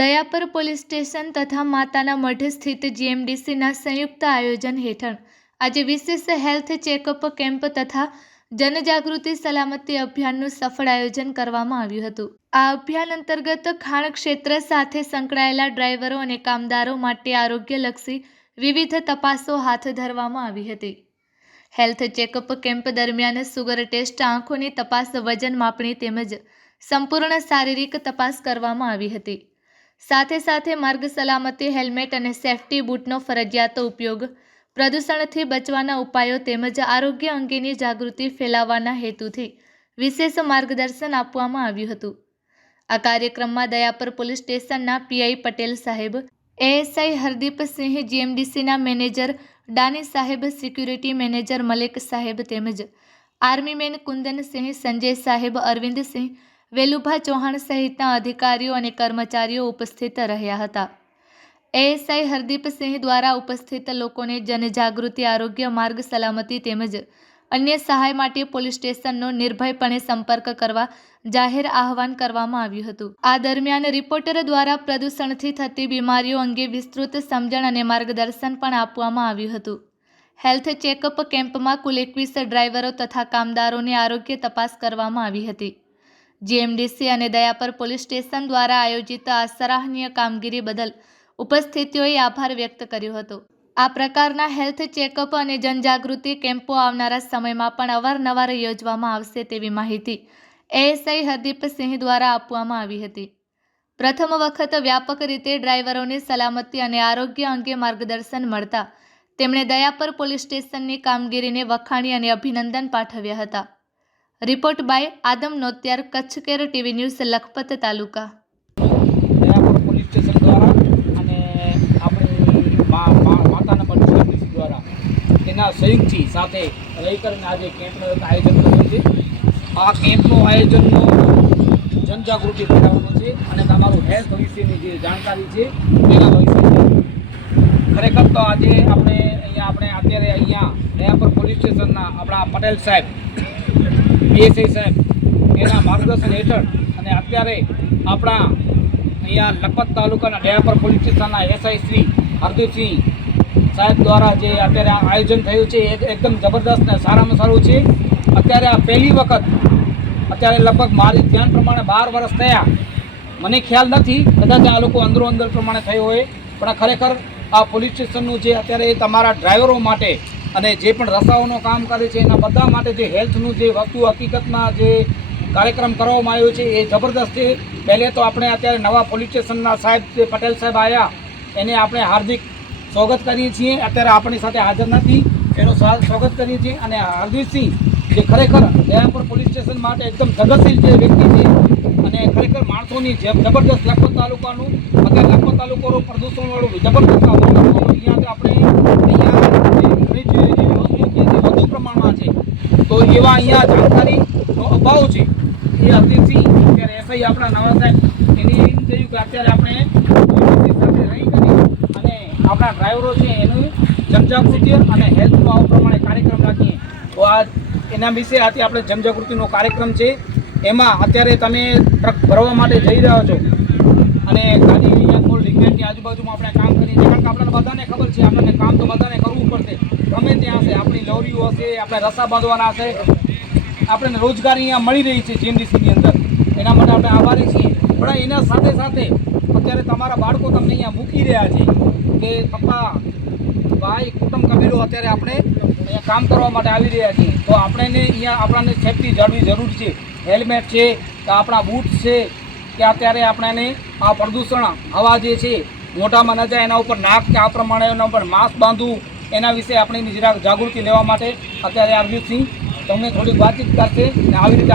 Dayapar police station તથા માતાના મઢ સ્થિત જીએમડીસીના સંયુક્ત આયોજન હેઠળ આજે વિશેષ હેલ્થ ચેકઅપ કેમ્પ તથા જનજાગૃતિ સલામતી અભિયાનનું સફળ આયોજન કરવામાં આવ્યું હતું। આ અભિયાન અંતર્ગત ખાણ ક્ષેત્ર સાથે સંકળાયેલા ડ્રાઈવરો અને કામદારો માટે આરોગ્યલક્ષી વિવિધ તપાસો હાથ ધરવામાં આવી હતી। હેલ્થ ચેકઅપ કેમ્પ દરમિયાન સુગર ટેસ્ટ, આંખોની તપાસ, વજન માપણી તેમજ સંપૂર્ણ શારીરિક તપાસ કરવામાં આવી હતી। સાથે સાથે માર્ગ સલામતી, હેલ્મેટ અને સેફટી બૂટનો ફરજિયાત ઉપયોગ, પ્રદૂષણથી બચવાના ઉપાયો તેમજ આરોગ્ય અંગેની જાગૃતિ ફેલાવવાના હેતુથી વિશેષ માર્ગદર્શન આપવામાં આવ્યું હતું। આ કાર્યક્રમમાં દયાપર પોલીસ સ્ટેશનના પીઆઈ પટેલ સાહેબ, એએસઆઈ હરદીપસિંહ, જીએમડીસીના મેનેજર ડાની સાહેબ, સિક્યુરિટી મેનેજર મલેક સાહેબ તેમજ આર્મીમેન કુંદનસિંહ, સંજય સાહેબ, અરવિંદસિંહ, વેલુભા ચૌહાણ સહિતના અધિકારીઓ અને કર્મચારીઓ ઉપસ્થિત રહ્યા હતા। એએસઆઈ હરદીપસિંહ દ્વારા ઉપસ્થિત લોકોને જનજાગૃતિ, આરોગ્ય, માર્ગ સલામતી તેમજ અન્ય સહાય માટે પોલીસ સ્ટેશનનો નિર્ભયપણે સંપર્ક કરવા જાહેર આહવાન કરવામાં આવ્યું હતું। આ દરમિયાન રિપોર્ટર દ્વારા પ્રદૂષણથી થતી બીમારીઓ અંગે વિસ્તૃત સમજણ અને માર્ગદર્શન પણ આપવામાં આવ્યું હતું। હેલ્થ ચેકઅપ કેમ્પમાં કુલ 21 ડ્રાઈવરો તથા કામદારોની આરોગ્ય તપાસ કરવામાં આવી હતી। જીએમડીસી અને દયાપર પોલીસ સ્ટેશન દ્વારા આયોજિત આ સરાહનીય કામગીરી બદલ ઉપસ્થિતોએ આભાર વ્યક્ત કર્યો હતો। આ પ્રકારના હેલ્થ ચેકઅપ અને જનજાગૃતિ કેમ્પો આવનારા સમયમાં પણ અવારનવાર યોજવામાં આવશે તેવી માહિતી એએસઆઈ હરદીપસિંહ દ્વારા આપવામાં આવી હતી। પ્રથમ વખત વ્યાપક રીતે ડ્રાઈવરોને સલામતી અને આરોગ્ય અંગે માર્ગદર્શન મળતા તેમણે દયાપર પોલીસ સ્ટેશનની કામગીરીને વખાણી અને અભિનંદન પાઠવ્યા હતા। Report by Adam Notiyar, Kutch care TV news, Lakhpat તાલુકા। દયાપર પોલીસ સ્ટેશન દ્વારા અને આપણી માતાના મઢ જીએમડીસી દ્વારા તેના સંયુક્તથી સાથે રહી કરીને આજે કેમ્પનું આયોજન કર્યું છે। આ કેમ્પનું આયોજનનો જનજાગૃતિ ફેલાવવાનો છે અને તમારું હેલ્થ વિશેની જે જાણકારી છે તેના વિશે ખરેખર તો આજે અત્યારે અહીંયા દયાપર પોલીસ સ્ટેશનના આપણા પટેલ સાહેબ, પીએસઆઈ સાહેબ એના માર્ગદર્શન હેઠળ અને અત્યારે આપણા અહીંયા લખપત તાલુકાના દયાપર પોલીસ સ્ટેશનના એસઆઈ શ્રી હરદીપસિંહ સાહેબ દ્વારા જે અત્યારે આ આયોજન થયું છે એ એકદમ જબરદસ્ત અને સારામાં સારું છે। અત્યારે આ પહેલી વખત અત્યારે લગભગ મારી ધ્યાન પ્રમાણે 12 વર્ષ થયા, મને ખ્યાલ નથી, કદાચ આ લોકો અંદરો અંદર પ્રમાણે થયો હોય, પણ ખરેખર આ પોલીસ સ્ટેશનનું જે અત્યારે તમારા ડ્રાઈવરો માટે અને જે પણ રસ્તાઓનું કામ કરે છે એના બધા માટે જે હેલ્થનું જે વસ્તુ હકીકતમાં જે કાર્યક્રમ કરવામાં આવ્યો છે એ જબરદસ્ત છે। પહેલે તો આપણે અત્યારે નવા પોલીસ સ્ટેશનના સાહેબ જે પટેલ સાહેબ આવ્યા એને આપણે હાર્દિક સ્વાગત કરીએ છીએ। અત્યારે આપણી સાથે હાજર નથી, એનું સ્વાગત કરીએ છીએ। અને હરદીપસિંહ જે ખરેખર દયાપર પોલીસ સ્ટેશન માટે એકદમ જગતશીલ જે વ્યક્તિ છે અને ખરેખર માણસોની જબરદસ્ત લખપત તાલુકાનું અત્યારે લખપત તાલુકાનું પ્રદૂષણવાળું જબરદસ્ત અહીંયા વધુ પ્રમાણમાં છે, તો એવા અહીંયા જાણકારીનો અભાવ છે એ હરદીપસિંહ અત્યારે એસઆઈ આપણા નવા સાહેબ એની એમ કહ્યું કે અત્યારે આપણે સાથે રહી કરી અને આપણા ડ્રાઈવરો છે એનું જનજાગૃતિ અને હેલ્થનો આ પ્રમાણે કાર્યક્રમ રાખીએ તો આ એના વિશે આજે આપણે જનજાગૃતિનો કાર્યક્રમ છે। એમાં અત્યારે તમે ટ્રક ભરવા માટે જઈ રહ્યા છો અને ગાડી અહીંયા મૂળ રિગ્નેટની આજુબાજુમાં આપણે કામ કરીએ છીએ, કારણ કે આપણને બધાને ખબર છે આપણને કામ તો બધાને કરવું પડશે, ગમે ત્યાં હશે, આપણી લોરીઓ હશે, આપણે રસ્તા બાંધવાના હશે, આપણને રોજગારી અહીંયા મળી રહી છે જીએમડીસીની અંદર, એના માટે આપણે આભારી છીએ। પણ એના સાથે સાથે અત્યારે તમારા બાળકો તમને અહીંયા મૂકી રહ્યા છે કે પપ્પા, ભાઈ, કુટુંબ કબીરો અત્યારે આપણે અહીંયા કામ કરવા માટે આવી રહ્યા છીએ, તો આપણને અહીંયા આપણને સેફટી જાળવવી જરૂરી છે। હેલ્મેટ છે કે આપણા બૂટ છે કે અત્યારે આપણને આ પ્રદૂષણ હવા જે છે મોઢામાં ન જાય એના ઉપર નાક કે આ પ્રમાણે એના ઉપર માસ્ક બાંધવું, એના વિશે આપણે જાગૃતિ લેવા માટે અત્યારે હરદીપસિંહ તમને થોડીક વાતચીત કરશે અને આવી રીતે